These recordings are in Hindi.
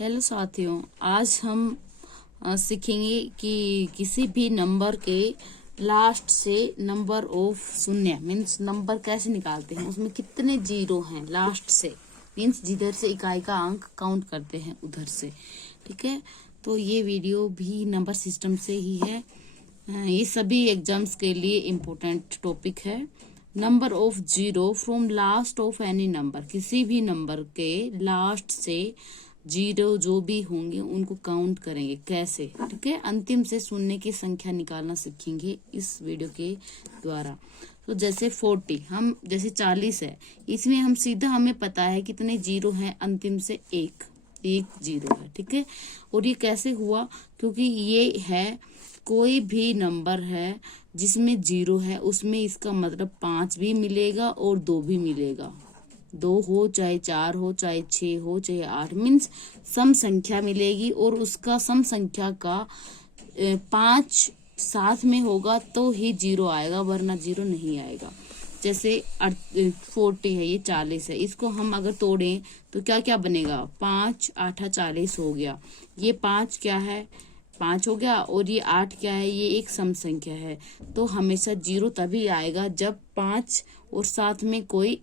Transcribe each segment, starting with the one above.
हेलो साथियों, आज हम सीखेंगे कि किसी भी नंबर के लास्ट से नंबर ऑफ शून्य मीन्स नंबर कैसे निकालते हैं, उसमें कितने जीरो हैं लास्ट से, मीन्स जिधर से इकाई का अंक काउंट करते हैं उधर से। ठीक है, तो ये वीडियो भी नंबर सिस्टम से ही है। ये सभी एग्जाम्स के लिए इम्पोर्टेंट टॉपिक है। Number of zero from last of any number, किसी भी नंबर के लास्ट से जीरो जो भी होंगे उनको काउंट करेंगे कैसे। ठीक है, अंतिम से शून्य की संख्या निकालना सीखेंगे इस वीडियो के द्वारा। तो जैसे 40, हम जैसे 40 है, इसमें हम सीधा हमें पता है कितने जीरो हैं, अंतिम से एक जीरो है। ठीक है, और ये कैसे हुआ, क्योंकि ये है कोई भी नंबर है जिसमें जीरो है उसमें इसका मतलब 5 भी मिलेगा और 2 भी मिलेगा। 2 हो चाहे 4 हो चाहे 6 हो चाहे 8, मीन्स सम संख्या मिलेगी और उसका सम संख्या का 5 साथ में होगा तो ही जीरो आएगा, वरना जीरो नहीं आएगा। जैसे 40 है, ये 40 है, इसको हम अगर तोड़ें तो क्या क्या बनेगा, 5 8 40 हो गया। ये 5 क्या है, 5 हो गया, और ये 8 क्या है, ये एक सम संख्या है। तो हमेशा जीरो तभी आएगा जब 5 और साथ में कोई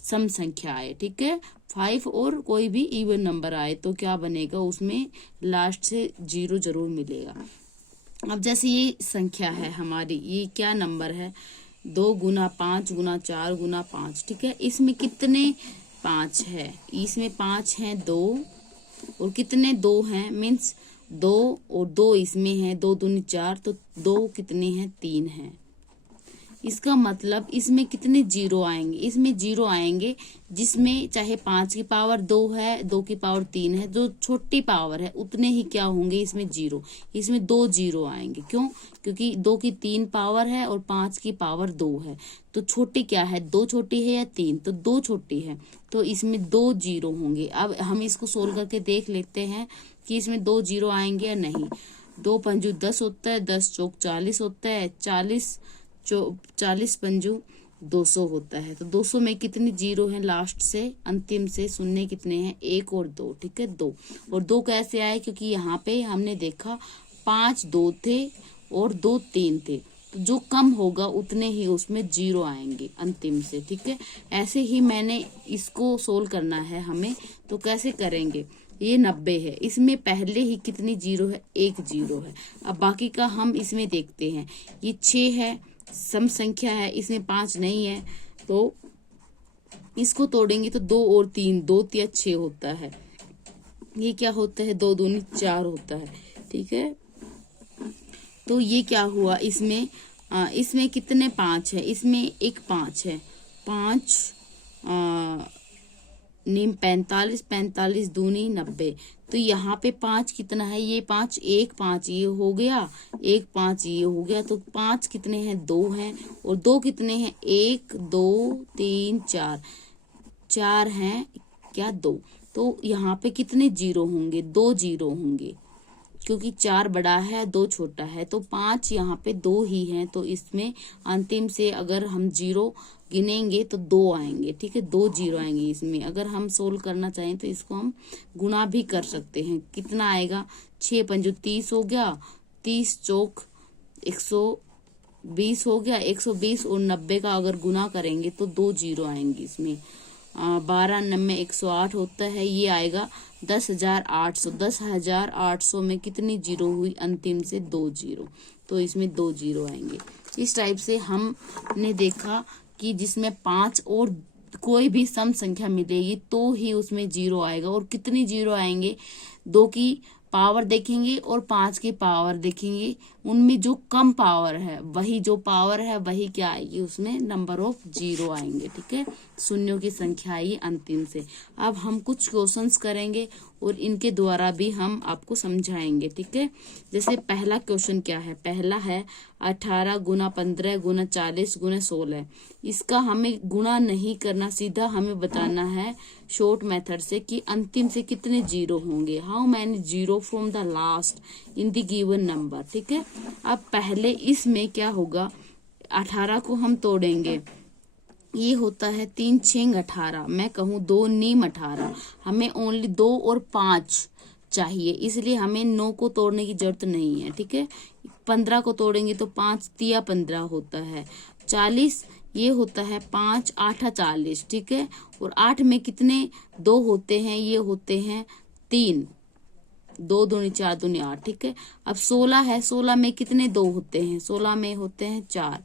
सम संख्या आए। ठीक है, 5 और कोई भी इवन नंबर आए तो क्या बनेगा, उसमें लास्ट से जीरो जरूर मिलेगा। अब जैसे ये संख्या है हमारी, ये क्या नंबर है, 2 गुना 5 गुना 4 गुना 5। ठीक है, इसमें कितने 5 है, इसमें 5 हैं 2, और कितने 2 हैं, मीन्स 2 और 2 इसमें है, 2 दूनी 4, तो 2 कितने हैं, 3 हैं। इसका मतलब इसमें कितने जीरो आएंगे, इसमें जीरो आएंगे जिसमें चाहे 5 की पावर 2 है, 2 की पावर 3 है, जो छोटी पावर है उतने ही क्या होंगे इसमें जीरो। इसमें 2 जीरो आएंगे, क्यों, क्योंकि 2 की 3 पावर है और 5 की पावर 2 है। तो छोटी क्या है, 2 छोटी है या 3, तो 2 छोटी है, तो इसमें 2 जीरो होंगे। अब हम इसको सोल्व करके देख लेते हैं कि इसमें 2 जीरो आएंगे या नहीं। 2 पंजू 10 होता है, 10 चौक 40 होता है, 40 पंजू 200 होता है। तो 200 में कितने जीरो हैं लास्ट से अंतिम से शून्य कितने हैं, 1 और 2। ठीक है, 2 और 2 कैसे आए, क्योंकि यहाँ पे हमने देखा 5 2 थे और 2 3 थे, तो जो कम होगा उतने ही उसमें जीरो आएंगे अंतिम से। ठीक है, ऐसे ही मैंने इसको सोल्व करना है हमें, तो कैसे करेंगे, ये 90 है, इसमें पहले ही कितनी जीरो है, 1 जीरो है। अब बाकी का हम इसमें देखते हैं, ये 6 है, सम संख्या है, इसमें 5 नहीं है, तो इसको तोड़ेंगे तो 2 और 3, 2 3 6 होता है। ये क्या होता है, 2 दूनी 4 होता है। ठीक है, तो ये क्या हुआ, इसमें कितने 5 है, इसमें एक 5 है, 5 नीम 45, 45 दूनी 90, तो यहाँ पे 5 कितना है, ये 5, 1 5 ये हो गया, 1 5 ये हो गया, तो 5 कितने हैं, 2 हैं, और 2 कितने हैं, 1 2 3 4 हैं क्या, 2। तो यहाँ पे कितने जीरो होंगे, 2 जीरो होंगे, क्योंकि 4 बड़ा है 2 छोटा है, तो 5 यहाँ पे 2 ही हैं, तो इसमें अंतिम से अगर हम जीरो गिनेंगे तो 2 आएंगे। ठीक है, 2 जीरो आएंगे इसमें। अगर हम सोल्व करना चाहें तो इसको हम गुना भी कर सकते हैं। कितना आएगा, 6 पंजो 30 हो गया, 30 चौक 120 हो गया, 120 और 90 का अगर गुना करेंगे तो 2 जीरो आएंगे इसमें। 12 9 108 होता है, ये आएगा 10,800। 10,800 में कितनी जीरो हुई, अंतिम से 2 जीरो, तो इसमें 2 जीरो आएंगे। इस टाइप से हमने देखा कि जिसमें 5 और कोई भी सम संख्या मिलेगी तो ही उसमें जीरो आएगा। और कितनी जीरो आएंगे, 2 की पावर देखेंगे और 5 की पावर देखेंगे, उनमें जो कम पावर है वही जो पावर है वही क्या आएगी, उसमें नंबर ऑफ जीरो आएंगे। ठीक है, शून्यों की संख्या आई अंतिम से। अब हम कुछ क्वेश्चंस करेंगे और इनके द्वारा भी हम आपको समझाएंगे। ठीक है, जैसे पहला क्वेश्चन क्या है, पहला है 18 गुना 15 गुना 40 गुना 16। इसका हमें गुणा नहीं करना, सीधा हमें बताना है शॉर्ट मेथड से कि अंतिम से कितने जीरो होंगे, how many zero from the last in the given number. ठीक है, अब पहले इसमें क्या होगा, 18 को हम तोड़ेंगे ये होता है 3 6 18, मैं कहूँ 2 नीम 18, हमें ओनली 2 और 5 चाहिए, इसलिए हमें 9 को तोड़ने की जरूरत नहीं है, ठीक है। 15 को तोड़ेंगे तो 5 तिया 15 होता है। 40 ये होता है 5 8 40, ठीक है। और 8 में कितने 2 होते हैं, ये होते हैं 3, 2 दूनी 4 दूनी 8, ठीक है। अब 16 है, 16 में कितने 2 होते हैं, 16 में होते हैं 4,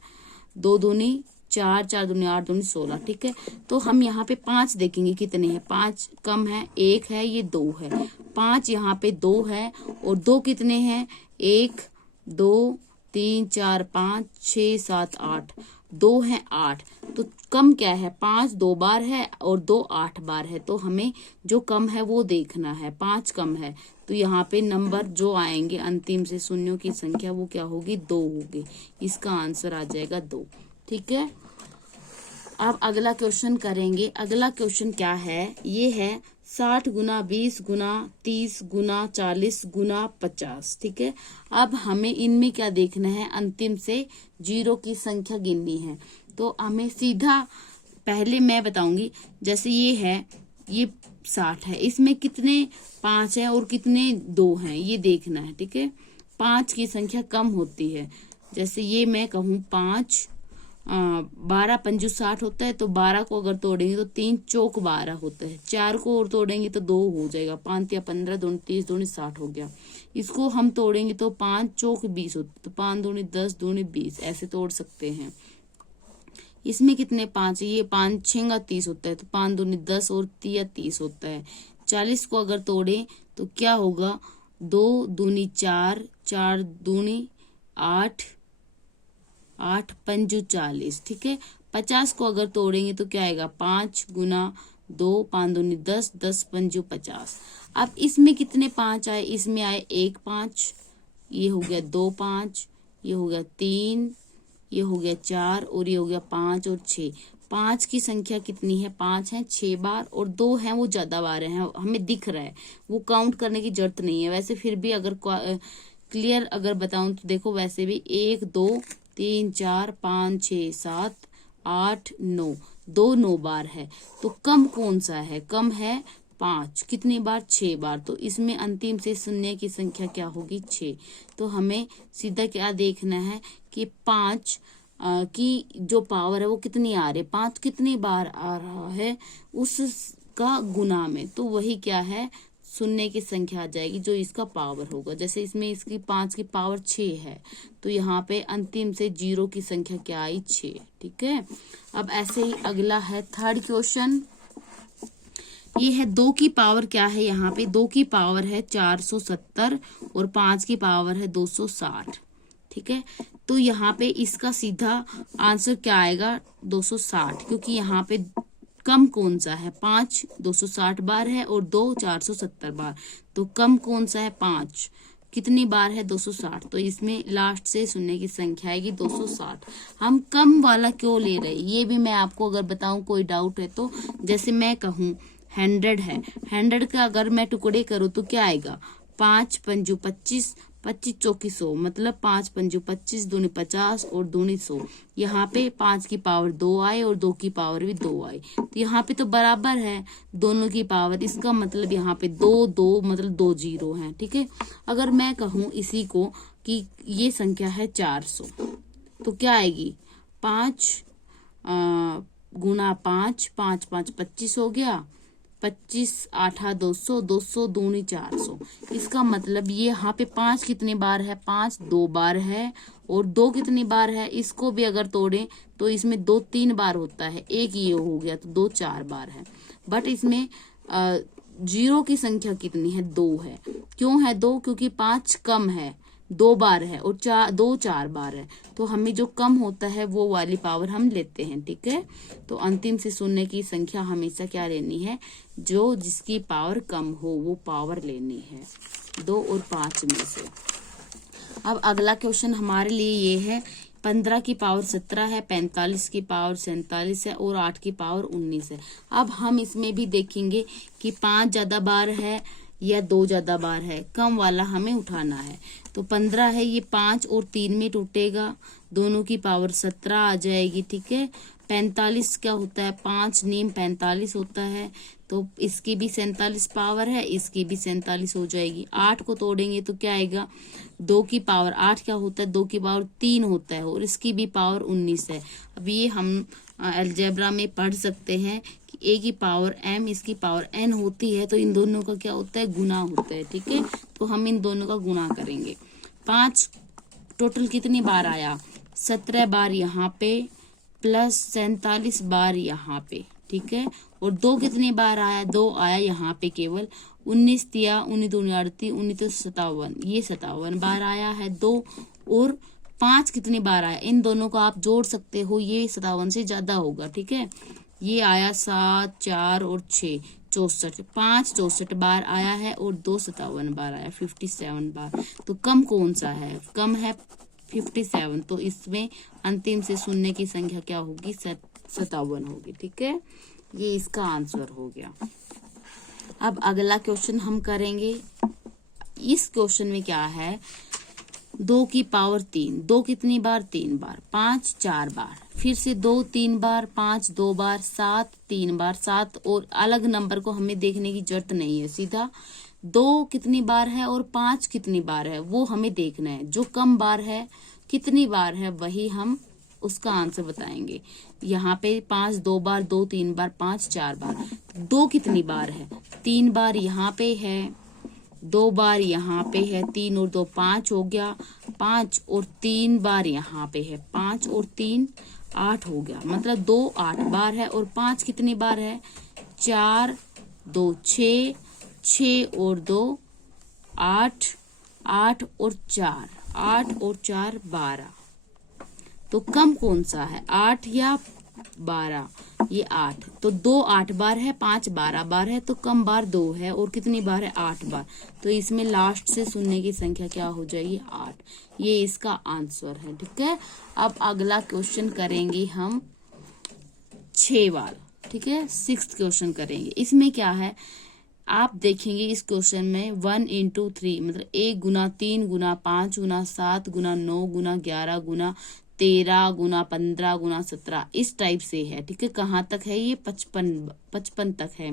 2 दूनी 4, 4 दूनी 8 दूनी 16, ठीक है। तो हम यहाँ पे 5 देखेंगे कितने हैं, 5 कम है, 1 है, ये 2 है, 5 यहाँ पे 2 है, और 2 कितने हैं, 1 2 3 4 5 6 7 8, 2 है 8, तो कम क्या है, 5 2 बार है और 2 8 बार है, तो हमें जो कम है वो देखना है, 5 कम है, तो यहाँ पे नंबर जो आएंगे अंतिम से शून्यों की संख्या वो क्या होगी, 2 होगी, इसका आंसर आ जाएगा 2, ठीक है। अब अगला क्वेश्चन करेंगे। अगला क्वेश्चन क्या है, ये है 60 गुना 20 गुना 30 गुना 40 गुना 50, ठीक है। अब हमें इनमें क्या देखना है, अंतिम से 0 की संख्या गिननी है, तो हमें सीधा पहले मैं बताऊंगी, जैसे ये है, ये 60 है, इसमें कितने 5 है और कितने 2 हैं, ये देखना है, ठीक है। 5 की संख्या कम होती है, जैसे ये मैं कहूँ 5 12 पंजू 60 होता है, तो 12 को अगर तोड़ेंगे तो 3 चौक 12 होता है, 4 को और तोड़ेंगे तो 2 हो जाएगा, 5 या 15 दूनी 30 दूनी 60 हो गया। इसको हम तोड़ेंगे तो 5 चौक 20 होता है, तो 5 दूनी 10 दूनी 20, ऐसे तोड़ सकते हैं। इसमें कितने 5 है, ये 5 6 30 होता है, तो 5 दूनी 10 और 3 30 होता है। 40 को अगर तोड़े तो क्या होगा, 2 दूनी 4, 4 दूनी 8, 8 पंजू 40, ठीक है। 50 को अगर तोड़ेंगे तो क्या आएगा, 5 गुना 2, 5 दूनी 10, 10 पंजू 50। अब इसमें कितने 5 आए, इसमें आए 1 5, ये हो गया 2 5, ये हो गया 3, ये हो गया 4, और ये हो गया 5 और 6। 5 की संख्या कितनी है, 5 है 6 बार, और 2 है वो ज्यादा बार है, हमें दिख रहा है, वो काउंट करने की जरूरत नहीं है। वैसे फिर भी अगर क्लियर अगर बताऊं तो देखो, वैसे भी 1 2 3 4 5 6 7 8 9, 2 9 बार है, तो कम कौन सा है, कम है 5, कितनी बार 6 बार, तो इसमें अंतिम से शून्य की संख्या क्या होगी, 6। तो हमें सीधा क्या देखना है कि 5 की जो पावर है वो कितनी आ रही है, 5 कितनी बार आ रहा है उसका गुना में, तो वही क्या है, शून्य की संख्या आ जाएगी जो इसका पावर होगा। जैसे इसमें इसकी 5 की पावर 6 है, तो यहाँ पे अंतिम से 0 की संख्या क्या आई, 6, ठीक है। अब ऐसे ही अगला है थर्ड क्वेश्चन, ये है 2 की पावर क्या है, यहाँ पे 2 की पावर है 470 और 5 की पावर है 260, ठीक है। तो यहाँ पे इसका सीधा आंसर क्या आएगा, 260, क्योंकि यहाँ पे कम कौन सा है, 5 260 बार है और 2 470 बार, तो कम कौन सा है, 5 कितनी बार है, 260, तो इसमें लास्ट से शून्य की संख्या आएगी 260। हम कम वाला क्यों ले रहे, ये भी मैं आपको अगर बताऊं, कोई डाउट है तो, जैसे मैं कहूँ 100 है, 100 का अगर मैं टुकड़े करूँ तो क्या आएगा, 5 पंजू 25, 25 चौकी 100, मतलब 5 पंजू 25 दूनी 50 और दूनी 100। यहाँ पे 5 की पावर 2 आए और 2 की पावर भी 2 आई, तो यहाँ पे तो बराबर है दोनों की पावर, इसका मतलब यहाँ पे 2 2 मतलब 2 0 है, ठीक है। अगर मैं कहूँ इसी को कि ये संख्या है 400, तो क्या आएगी, 5 गुना 5, 5 5 25 हो गया, 25 8 200, 200 दूनी 400, इसका मतलब ये यहाँ पे 5 कितनी बार है, 5 2 बार है, और 2 कितनी बार है, इसको भी अगर तोड़ें तो इसमें 2 3 बार होता है, एक ये हो गया, तो 2 4 बार है। बट इसमें 0 की संख्या कितनी है, 2 है, क्यों है 2, क्योंकि 5 कम है, 2 बार है, और 2 4 बार है, तो हमें जो कम होता है वो वाली पावर हम लेते हैं, ठीक है। तो अंतिम से शून्य की संख्या हमेशा क्या लेनी है, जो जिसकी पावर कम हो वो पावर लेनी है, 2 और 5 में से। अब अगला क्वेश्चन हमारे लिए ये है, 15 की पावर 17 है, 45 की पावर 47 है और 8 की पावर 19 है। अब हम इसमें भी देखेंगे कि 5 ज्यादा बार है या 2 ज्यादा बार है, कम वाला हमें उठाना है। तो 15 है, ये 5 और 3 में टूटेगा, दोनों की पावर 17 आ जाएगी, ठीक है। 45 क्या होता है, 5 नीम 45 होता है, तो इसकी भी 47 पावर है, इसकी भी 47 हो जाएगी। 8 को तोड़ेंगे तो क्या आएगा, 2 की पावर 8 क्या होता है, 2 की पावर 3 होता है, और इसकी भी पावर 19 है। अब ये हम अलजेब्रा में पढ़ सकते हैं कि a की पावर m, इसकी पावर n होती है, तो इन दोनों का क्या होता है, गुना होता है। ठीक है, तो हम इन दोनों का गुना करेंगे। 5 टोटल कितनी बार आया, 17 बार यहाँ पे प्लस 47 बार यहाँ पे। ठीक है, और 2 कितनी बार आया, 2 आया यहाँ पे केवल। 19 दिया, 19 दूनी 38, 19 तो 57, ये 57 बार आया है 2। और 5 कितनी बार आया, इन दोनों को आप जोड़ सकते हो, ये 57 से ज्यादा होगा। ठीक है, ये आया 7, 4 और 6 64, 5 64 बार आया है और 2 57 बार आया, 57 बार। तो कम कौन सा है, कम है 57, तो इसमें अंतिम से शून्य की संख्या क्या होगी, 57 होगी। ठीक है, ये इसका आंसर हो गया। अब अगला क्वेश्चन हम करेंगे। इस क्वेश्चन में क्या है, 2 की पावर 3, 2 कितनी बार, 3 बार, 5 4 बार, फिर से 2 3 बार, 5 2 बार, 7 3 बार, 7 और अलग नंबर को हमें देखने की जरूरत नहीं है, सीधा 2 कितनी बार है और 5 कितनी बार है वो हमें देखना है। जो कम बार है, कितनी बार है, वही हम उसका आंसर बताएंगे। यहाँ पे 5 2 बार, 2 3 बार, 5 4 बार। 2 कितनी बार है, 3 बार यहाँ पे है, 2 बार यहाँ पे है, 3 और 2 5 हो गया, 5 और 3 बार यहाँ पे है, 5 और 3 8 हो गया, मतलब 2 8 बार है। और 5 कितनी बार है, 4 2 6, 6 और 2 8, 8 और 4, 8 और 4 12। तो कम कौन सा है, 8 या 12, ये 8, तो 2 8 बार है, 5 12 बार है, तो कम बार 2 है और कितनी बार है, 8 बार। तो इसमें लास्ट से शून्य की संख्या क्या हो जाएगी, 8। ये इसका आंसर है। ठीक है, अब अगला क्वेश्चन करेंगे हम 6 वाला। ठीक है, 6th क्वेश्चन करेंगे। इसमें क्या है, आप देखेंगे इस क्वेश्चन में 1 × 3 मतलब 1 गुना 3 गुना 5 गुना 7 गुना 9 गुना 11 गुना 13 गुना 15 गुना 17 इस टाइप से है। ठीक है, कहाँ तक है ये, 55 तक है।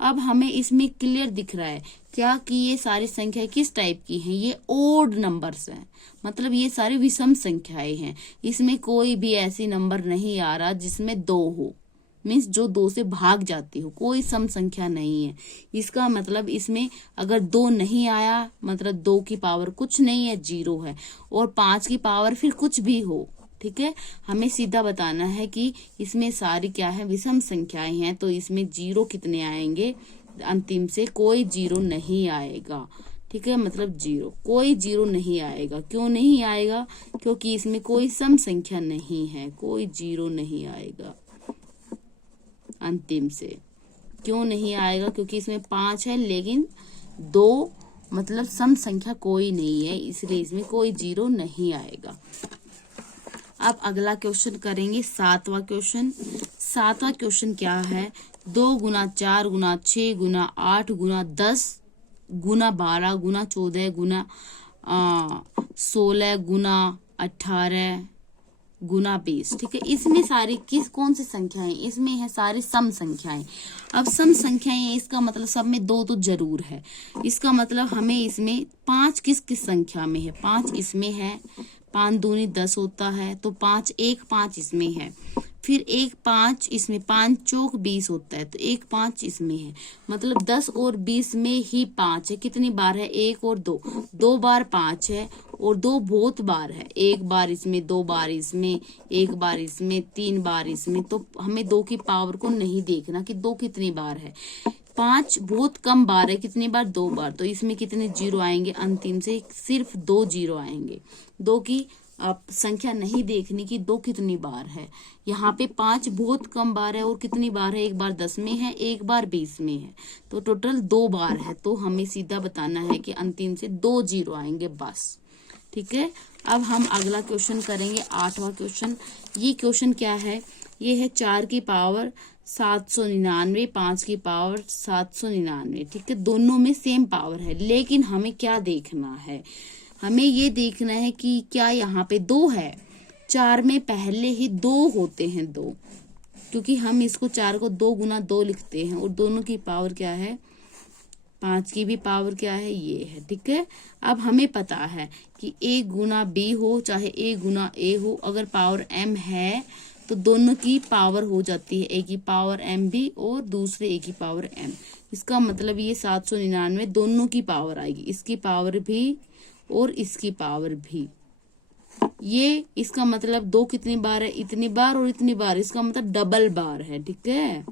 अब हमें इसमें क्लियर दिख रहा है क्या कि ये सारी संख्या किस टाइप की हैं, ये ओड नंबर्स हैं, मतलब ये सारी विषम संख्याएं हैं। इसमें कोई भी ऐसी नंबर नहीं आ रहा जिसमें 2 हो, मीन्स जो 2 से भाग जाती हो, कोई सम संख्या नहीं है। इसका मतलब इसमें अगर 2 नहीं आया मतलब 2 की पावर कुछ नहीं है, 0 है, और 5 की पावर फिर कुछ भी हो। ठीक है, हमें सीधा बताना है कि इसमें सारी क्या है, विषम संख्याएं हैं, तो इसमें 0 कितने आएंगे, अंतिम से कोई 0 नहीं आएगा। ठीक है, मतलब 0, कोई 0 नहीं आएगा। क्यों नहीं आएगा, क्योंकि इसमें कोई सम संख्या नहीं है, कोई 0 नहीं आएगा अंतिम से। क्यों नहीं आएगा, क्योंकि इसमें 5 है लेकिन 2 मतलब सम संख्या कोई नहीं है, इसलिए इसमें कोई 0 नहीं आएगा। अब अगला क्वेश्चन करेंगे 7वां क्वेश्चन। 7वां क्वेश्चन क्या है, 2 गुना 4 गुना 6 गुना 8 गुना 10 गुना 12 गुना 14 गुना 16 गुना 18 गुना 20। ठीक है, इसमें सारी कौन सी संख्याएं, इसमें है सारी सम संख्याएं। अब सम संख्याएं, इसका मतलब सब में 2 तो जरूर है। इसका मतलब हमें इसमें 5 किस किस संख्या में है, 5 इसमें है, 5 दूनी 10 होता है, तो 5 1 5 इसमें है, फिर 1 5 इसमें, 5 चौक 20 होता है, तो 1 5 इसमें है, मतलब 10 और 20 में ही 5 है। कितनी बार है, 1 और 2, 2 बार 5 है, और 2 बहुत बार है, 1 बार इसमें, 2 बार इसमें, 1 बार इसमें, 3 बार इसमें। तो हमें 2 की पावर को नहीं देखना कि 2 कितनी बार है। 5 बहुत कम बार है, कितनी बार, 2 बार, तो इसमें कितने 0 आएंगे, अंतिम से सिर्फ 2 0 आएंगे। 2 की आप संख्या नहीं देखनी कि 2 कितनी बार है। यहाँ पे 5 बहुत कम बार है, और कितनी बार है, 1 बार 10 में है, 1 बार 20 में है, तो टोटल 2 बार है। तो हमें सीधा बताना है कि अंतिम से 2 0 आएंगे बस। ठीक है, अब हम अगला क्वेश्चन करेंगे 8वां क्वेश्चन। ये क्वेश्चन क्या है, ये है 4 की पावर 799, 5 की पावर 799। ठीक है, दोनों में सेम पावर है, लेकिन हमें क्या देखना है, हमें ये देखना है कि क्या यहाँ पे 2 है। 4 में पहले ही 2 होते हैं, 2 क्योंकि हम इसको 4 को 2 गुना 2 लिखते हैं और दोनों की पावर क्या है, 5 की भी पावर क्या है, ये है। ठीक है, अब हमें पता है कि a गुना b हो चाहे a गुना a हो, अगर पावर m है तो दोनों की पावर हो जाती है a की पावर m भी और दूसरे a की पावर m। इसका मतलब ये 799 दोनों की पावर आएगी, इसकी पावर भी और इसकी पावर भी। ये इसका मतलब 2 कितनी बार है, इतनी बार और इतनी बार, इसका मतलब डबल बार है। ठीक है,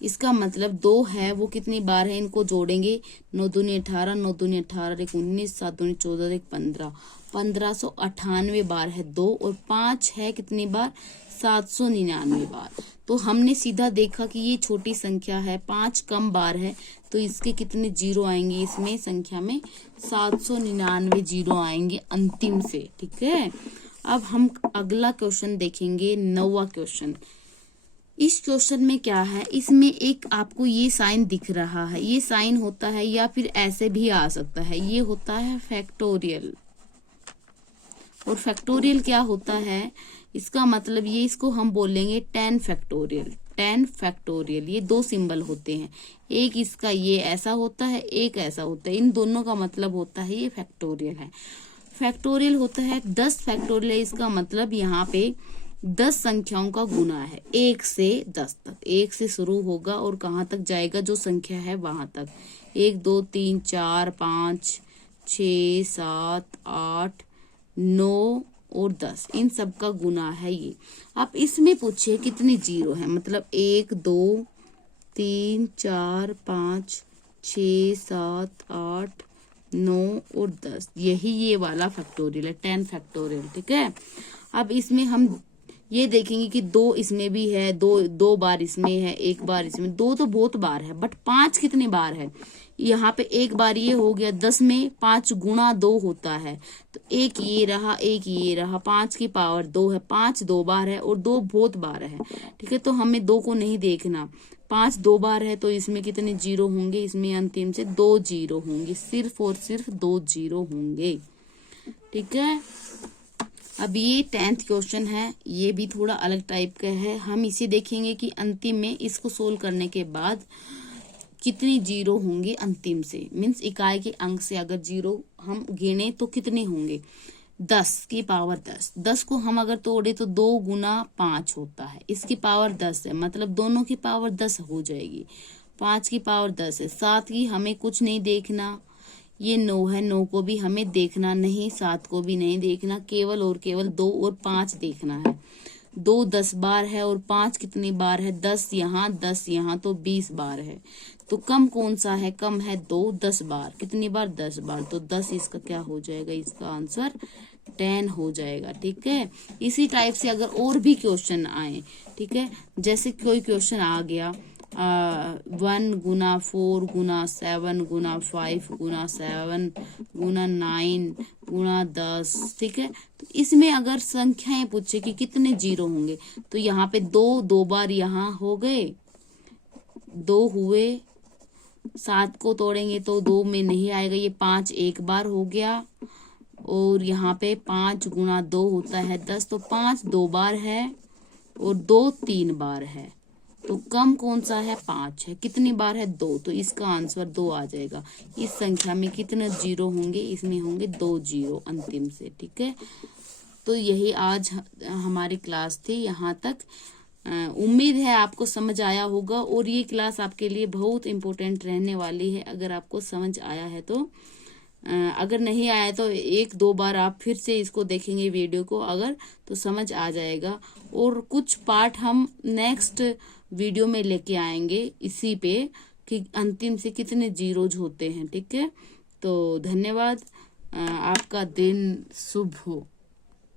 इसका मतलब 2 है वो कितनी बार है, इनको जोड़ेंगे, 9 दूनी 18, 9 दूनी 18, 1 19, 7 दूनी 14, 1 15, 1598 बार है 2, और 5 है कितनी बार, 799 बार। तो हमने सीधा देखा कि ये छोटी संख्या है, 5 कम बार है, तो इसके कितने जीरो आएंगे, इसमें संख्या में 799 जीरो आएंगे अंतिम से। ठीक है, अब हम अगला क्वेश्चन देखेंगे, 9वां क्वेश्चन। इस क्वेश्चन में क्या है, इसमें एक आपको ये साइन दिख रहा है, ये साइन होता है या फिर ऐसे भी आ सकता है, ये होता है फैक्टोरियल। और फैक्टोरियल क्या होता है, इसका मतलब ये, इसको हम बोलेंगे 10 फैक्टोरियल। 10 फैक्टोरियल, ये 2 सिंबल होते हैं, एक इसका ये ऐसा होता है, एक ऐसा होता है, इन दोनों का मतलब होता है ये फैक्टोरियल है। फैक्टोरियल होता है 10 फैक्टोरियल, इसका मतलब यहाँ पे 10 संख्याओं का गुना है, 1 से 10 तक, 1 से शुरू होगा और कहाँ तक जाएगा, जो संख्या है वहां तक, 1 2 3 4 5 6 7 8 9 और 10, इन सब का गुना है ये। आप इसमें पूछिए कितने जीरो है, मतलब 1 2 3 4 5 6 7 8 9 और 10, यही ये वाला फैक्टोरियल है, 10 फैक्टोरियल। ठीक है, अब इसमें हम ये देखेंगे कि 2 इसमें भी है, 2 बार इसमें है, 1 बार इसमें, 2 तो बहुत बार है, बट 5 कितनी बार है, यहाँ पे 1 बार ये हो गया, 10 में 5 गुना 2 होता है, तो 1 ये रहा, 1 ये रहा, 5 की पावर 2 है, 5 2 बार है और 2 बहुत बार है। ठीक है, तो हमें 2 को नहीं देखना, 5 2 बार है, तो इसमें कितने जीरो होंगे, इसमें अंतिम से 2 जीरो होंगे, सिर्फ और सिर्फ 2 जीरो होंगे। ठीक है, अब ये 10th क्वेश्चन है, ये भी थोड़ा अलग टाइप का है, हम इसे देखेंगे कि अंतिम में इसको सोल्व करने के बाद कितने जीरो होंगे अंतिम से, मीन्स इकाई के अंक से अगर जीरो हम गिने तो कितने होंगे, 10 की पावर 10, 10 को हम अगर तोड़े तो 2 गुना 5 होता है, इसकी पावर 10 है, मतलब दोनों की पावर 10 हो जाएगी, 5 की पावर 10 है, 7 की हमें कुछ नहीं देखना, ये 9 है, 9 को भी हमें देखना नहीं, 7 को भी नहीं देखना, केवल और केवल 2 और 5 देखना है। 2 10 बार है और 5 कितनी बार है, 10 यहाँ 10 यहाँ, तो 20 बार है। तो कम कौन सा है, कम है 2, 10 बार, कितनी बार, 10 बार, तो 10 इसका क्या हो जाएगा, इसका आंसर 10 हो जाएगा। ठीक है, इसी टाइप से अगर और भी क्वेश्चन आए, ठीक है, जैसे कोई क्वेश्चन आ गया 1 गुना 4 गुना 7 गुना 5 गुना 7 गुना 9 गुना 10, ठीक है, तो इसमें अगर संख्याएं पूछे कि कितने जीरो होंगे, तो यहाँ पे 2 बार यहाँ हो गए, 2 हुए, 7 को तोड़ेंगे तो 2 में नहीं आएगा, ये 5 एक बार हो गया, और यहाँ पे 5 गुना 2 होता है 10, तो 5 2 बार है और 2 3 बार है, तो कम कौन सा है, 5 है, कितनी बार है, 2, तो इसका आंसर 2 आ जाएगा। इस संख्या में कितने जीरो होंगे, इसमें होंगे 2 जीरो अंतिम से। ठीक है, तो यही आज हमारी क्लास थी, यहाँ तक। उम्मीद है आपको समझ आया होगा, और ये क्लास आपके लिए बहुत इम्पोर्टेंट रहने वाली है अगर आपको समझ आया है तो। अगर नहीं आया तो 1-2 बार आप फिर से इसको देखेंगे वीडियो को, अगर तो समझ आ जाएगा। और कुछ पार्ट हम नेक्स्ट वीडियो में लेके आएंगे इसी पे कि अंतिम से कितने जीरोज होते हैं। ठीक है, तो धन्यवाद, आपका दिन शुभ हो।